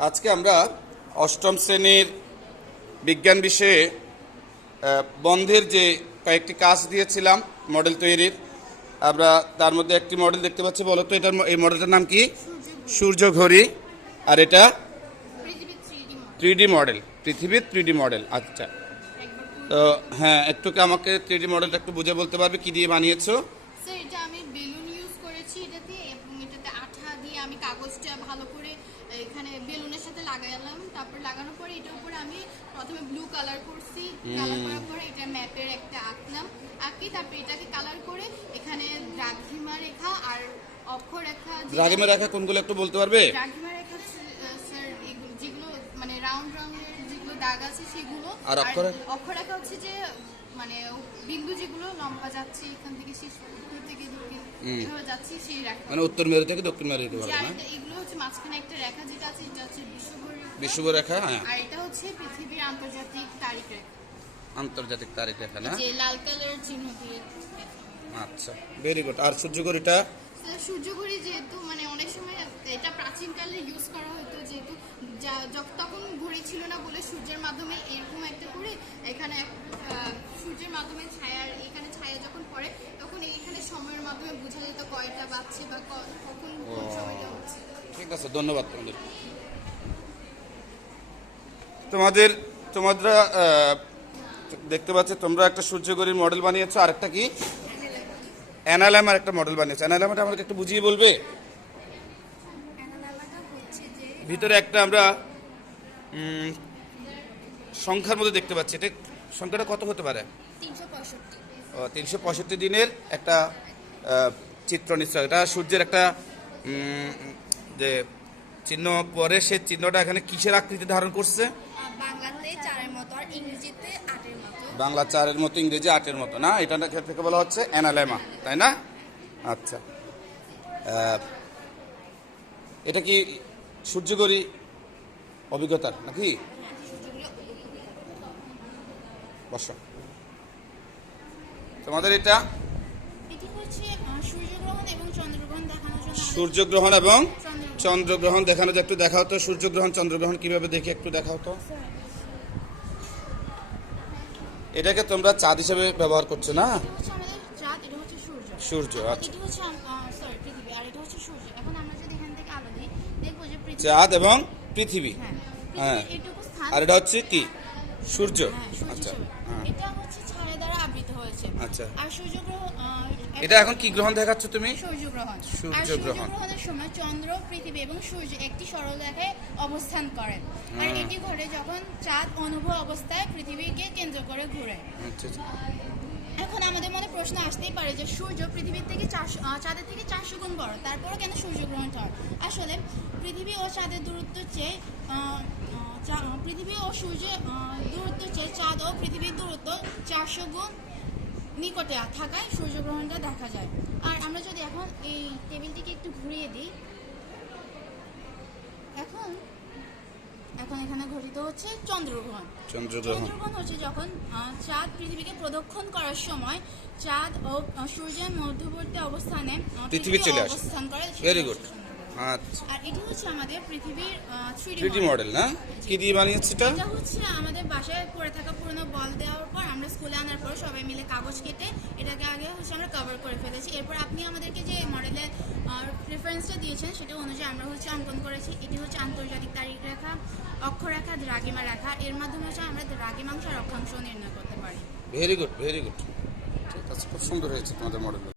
আজকে আমরা অষ্টম শ্রেণির বিজ্ঞান বিষয়ে বন্ধের যে কয়েকটি কাজ দিয়েছিলাম মডেল তৈরির আমরা তার মধ্যে একটি মডেল দেখতে পাচ্ছি। বলো তো এটার এই মডেলটার নাম কি? সূর্য ঘড়ি। আর এটা? থ্রি মডেল পৃথিবীর থ্রি ডি মডেল আচ্ছা। তো হ্যাঁ একটু কি আমাকে থ্রি ডি মডেলটা একটু বুঝে বলতে পারবে? কি দিয়ে বানিয়েছো? স্যার এটা আমি বেলুন ইউজ করেছি এটাতে এবং এটাতে আঠা দিয়ে আমি কাগজটা ভালো করে এখানে বেলুনের সাথে লাগালাম তারপর লাগানোর পরে এটার উপরে আমি প্রথমে ব্লু কালার করছি। কালার করার পরে এটা ম্যাপের একটা আঁকলাম। আঁকি তারপর এটাকে কালার করে এখানে দ্রাঘিমা রেখা আর অক্ষরেখা যেটা- রাগিমা রেখা কোনগুলো একটু বলতে পারবে? দ্রাঘিমা রেখা স্যার যেগুলো মানে রাউন্ড রাউন্ডের যেগুলো দাগ আছে সেগুলো। আর অক্ষরে- অক্ষরেখা হচ্ছে যে মানে বিন্দু যেগুলো লম্বা যাচ্ছে এখান থেকে শেষ থেকে দক্ষিণ এভাবে যাচ্ছে সেই রেখা। মানে উত্তর মেরু থেকে দক্ষিণ মেরু দিতে যে পারবে না? এগুলো হচ্ছে মাঝখানে একটা রেখা যেটা আছে এটা হচ্ছে বিশ্বভর রেখা। হ্যাঁ। আর এটা হচ্ছে পৃথিবীর আন্তর্জাতিক তারিখ রেখা। আন্তর্জাতিক তারিখ রেখা না? যে লাল কালার চিহ্ন দিয়ে আচ্ছা ভেরি গুড আর সূর্যঘড়িটা? সূর্যঘড়ি যেহেতু মানে অনেক সময় এটা প্রাচীনকালে ইউজ করা হতো যেহেতু যখন সূর্যের মাধ্যমে এরকম একটা করে এখানে সূর্যের মাধ্যমে ছায়ার এখানে ছায়া যখন পড়ে তখন এইখানে সময়ের মাধ্যমে বোঝা যেত কয়টা বাজছে বা কখন কোন সময়টা হচ্ছে। ঠিক আছে ধন্যবাদ তোমাদের। তোমাদের তোমরা দেখতে পাচ্ছ তোমরা একটা সূর্যঘড়ির মডেল বানিয়েছো আর একটা কি? অ্যানালামার একটা মডেল বানিয়েছো। অ্যানালামাটা আমাকে একটু বুঝিয়ে বলবে? ভিতরে একটা আমরা সংখ্যার মধ্যে দেখতে পাচ্ছি। এটা সংখ্যাটা কত হতে পারে? তিনশো পঁয়ষট্টি। দিনের একটা চিত্র নিশ্চয়। এটা সূর্যের একটা যে চিহ্ন পরে সে চিহ্নটা এখানে কিসের আকৃতি ধারণ করছে? বাংলা চারের মতো ইংরেজি আটের মতো না? এটা থেকে বলা হচ্ছে অ্যানালেমা তাই না? আচ্ছা। এটা কি সূর্যগরি অভিজ্ঞতার নাকি? বর্ষ তোমাদের এটা? সূর্যগ্রহণ এবং চন্দ্রগ্রহণ দেখানো যায় একটু দেখাও তো সূর্যগ্রহণ চন্দ্রগ্রহণ কীভাবে দেখে একটু দেখাও তো। এটাকে তোমরা চাঁদ হিসেবে ব্যবহার করছ না? সূর্য। আচ্ছা। চাঁদ এবং পৃথিবী। হ্যাঁ হ্যাঁ। আর এটা হচ্ছে কি? সূর্য? হ্যাঁ আচ্ছা। এটা হচ্ছে ছায়া দ্বারা আবৃত হয়েছে। আচ্ছা। আর সূর্যগ্রহণ এটা এখন কি গ্রহণ দেখাচ্ছ তুমি? সূর্যগ্রহণ। আর সূর্যগ্রহণ। সূর্যগ্রহণের সময় চন্দ্র পৃথিবী এবং সূর্য একটি সরলরেখায় অবস্থান করেন আর হ্যাঁ। এটি ঘটে যখন চাঁদ অনুভব অবস্থায় পৃথিবীকে কেন্দ্র করে ঘুরে। আচ্ছা। এখন আমাদের মনে প্রশ্ন আসতেই পারে যে সূর্য পৃথিবীর থেকে চারশো চাঁদের থেকে চারশো গুণ বড়, তারপরও কেন সূর্যগ্রহণ হয়? আসলে পৃথিবী ও চাঁদের দূরত্ব চেয়ে পৃথিবী ও সূর্যের দূরত্ব চেয়ে চাঁদ ও পৃথিবীর দূরত্ব চারশো গুণ নিকটে থাকায় সূর্যগ্রহণটা দেখা যায়। আর আমরা যদি এখন এই টেবিলটিকে একটু ঘুরিয়ে দিই। এখন এখন ঘটিত হচ্ছে চন্দ্রগ্রহণ চন্দ্রগ্রহণ চন্দ্রগ্রহণ হচ্ছে যখন আহ, চাঁদ পৃথিবীকে প্রদক্ষিণ করার সময় চাঁদ ও সূর্যের মধ্যবর্তী অবস্থানে পৃথিবী চলে। অবস্থান করে ভেরি গুড। আচ্ছা। আর এটি হচ্ছে আমাদের পৃথিবীর মডেল না? কি দিয়ে বানিয়েছে এটা? এটা হচ্ছে আমাদের বাসায় পড়ে থাকা পুরোনো বল দেওয়ার পর আমরা স্কুলে আনার পর সবাই মিলে কাগজ কেটে এটাকে আগে হচ্ছে আমরা কভার করে ফেলেছি। এরপর আপনি আমাদেরকে যে মডেলের দিয়েছেন সেটা অনুযায়ী আমরা হচ্ছে অঙ্কন করেছি। এটি হচ্ছে আন্তর্জাতিক তারিখ রেখা অক্ষরেখা দ্রাগিমা রেখা। এর মাধ্যমে হচ্ছে আমরা দ্রাগিমাংশ আর অক্ষাংশ নির্ণয় করতে পারি। ভেরি গুড ভেরি গুড ঠিক আছে খুব সুন্দর হয়েছে তোমাদের মডেল